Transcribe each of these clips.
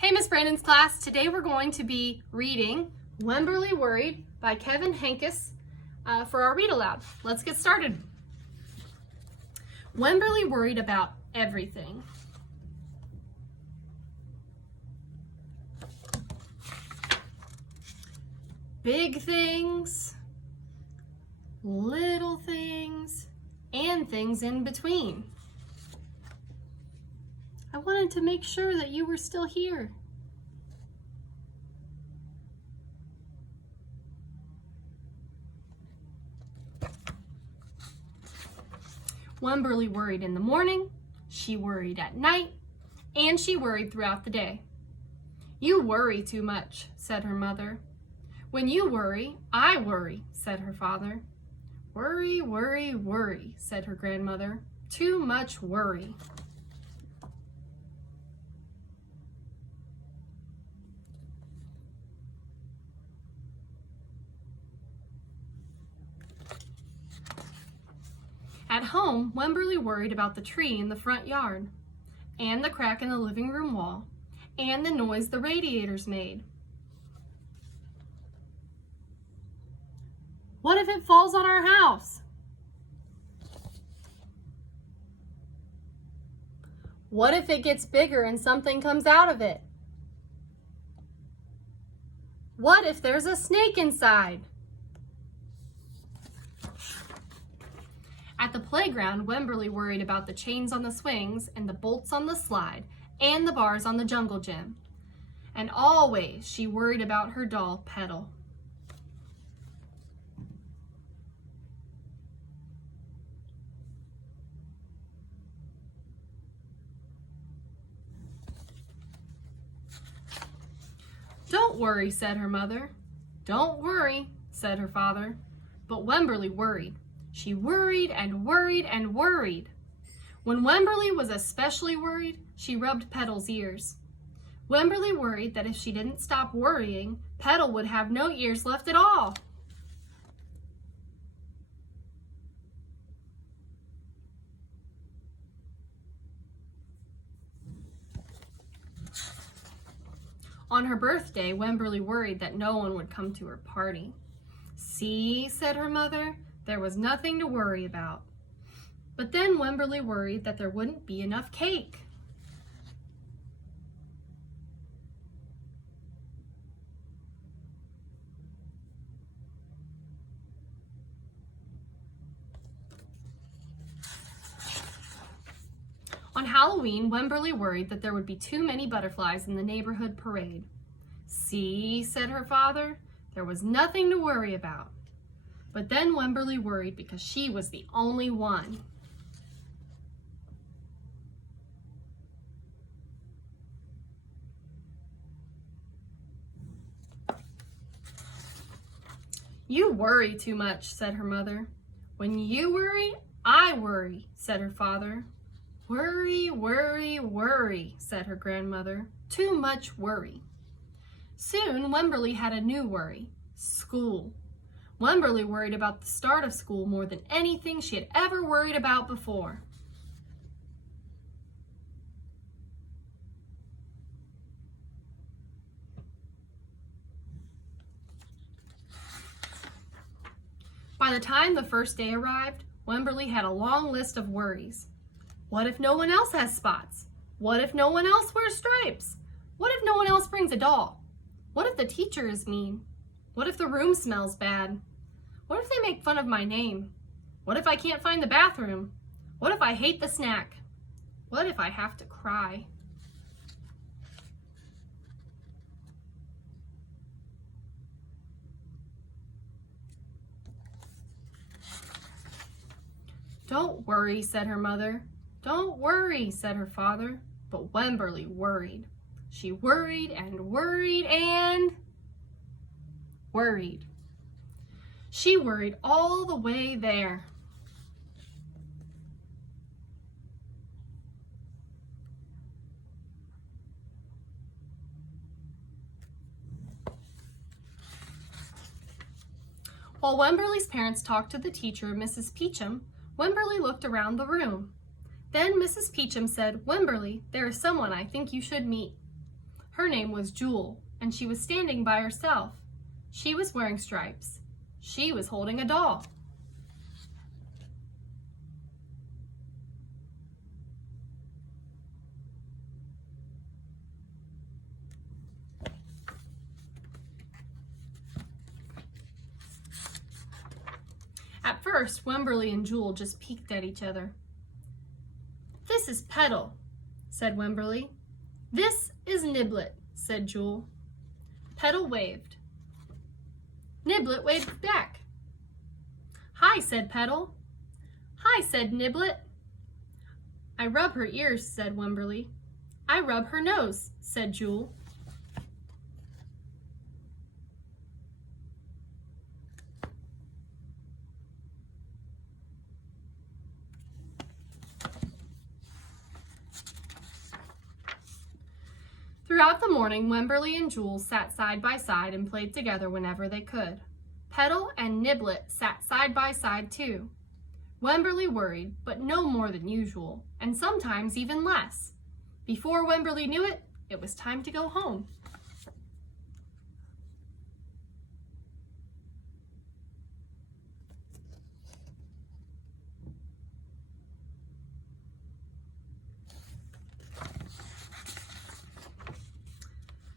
Hey, Miss Brandon's class. Today we're going to be reading Wemberly Worried by Kevin Henkes for our read aloud. Let's get started. Wemberly worried about everything. Big things, little things, and things in between. I wanted to make sure that you were still here. Wemberly worried in the morning, she worried at night, and she worried throughout the day. "You worry too much," said her mother. "When you worry, I worry," said her father. "Worry, worry, worry," said her grandmother. "Too much worry." At home, Wemberly worried about the tree in the front yard, and the crack in the living room wall, and the noise the radiators made. What if it falls on our house? What if it gets bigger and something comes out of it? What if there's a snake inside? At the playground, Wemberly worried about the chains on the swings and the bolts on the slide and the bars on the jungle gym. And always she worried about her doll, Petal. "Don't worry," said her mother. "Don't worry," said her father. But Wemberly worried. She worried and worried and worried. When Wemberly was especially worried, she rubbed Petal's ears. Wemberly worried that if she didn't stop worrying, Petal would have no ears left at all. On her birthday, Wemberly worried that no one would come to her party. "See," said her mother, "there was nothing to worry about." But then Wemberly worried that there wouldn't be enough cake. On Halloween, Wemberly worried that there would be too many butterflies in the neighborhood parade. "See," said her father, "there was nothing to worry about." But then Wemberly worried because she was the only one. "You worry too much," said her mother. "When you worry, I worry," said her father. "Worry, worry, worry," said her grandmother. "Too much worry." Soon, Wemberly had a new worry: school. Wemberly worried about the start of school more than anything she had ever worried about before. By the time the first day arrived, Wemberly had a long list of worries. What if no one else has spots? What if no one else wears stripes? What if no one else brings a doll? What if the teacher is mean? What if the room smells bad? What if they make fun of my name? What if I can't find the bathroom? What if I hate the snack? What if I have to cry? "Don't worry," said her mother. "Don't worry," said her father. But Wemberly worried. She worried and worried and worried. She worried all the way there. While Wemberly's parents talked to the teacher, Mrs. Peachum, Wemberly looked around the room. Then Mrs. Peachum said, "Wemberly, there is someone I think you should meet." Her name was Jewel, and she was standing by herself. She was wearing stripes. She was holding a doll. At first, Wemberly and Jewel just peeked at each other. "This is Petal," said Wemberly. "This is Niblet," said Jewel. Petal waved. Niblet waved back. "Hi," said Petal. "Hi," said Niblet. "I rub her ears," said Wemberly. "I rub her nose," said Jewel. Throughout the morning, Wemberly and Jewel sat side by side and played together whenever they could. Petal and Niblet sat side by side too. Wemberly worried, but no more than usual, and sometimes even less. Before Wemberly knew it, it was time to go home.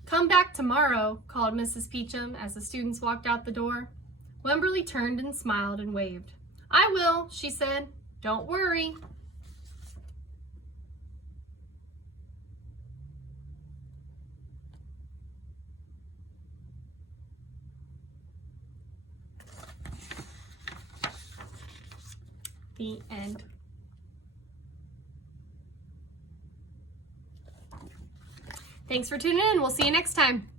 "Come back tomorrow," called Mrs. Peachum as the students walked out the door. Wemberly turned and smiled and waved. "I will," she said. "Don't worry." The end. Thanks for tuning in. We'll see you next time.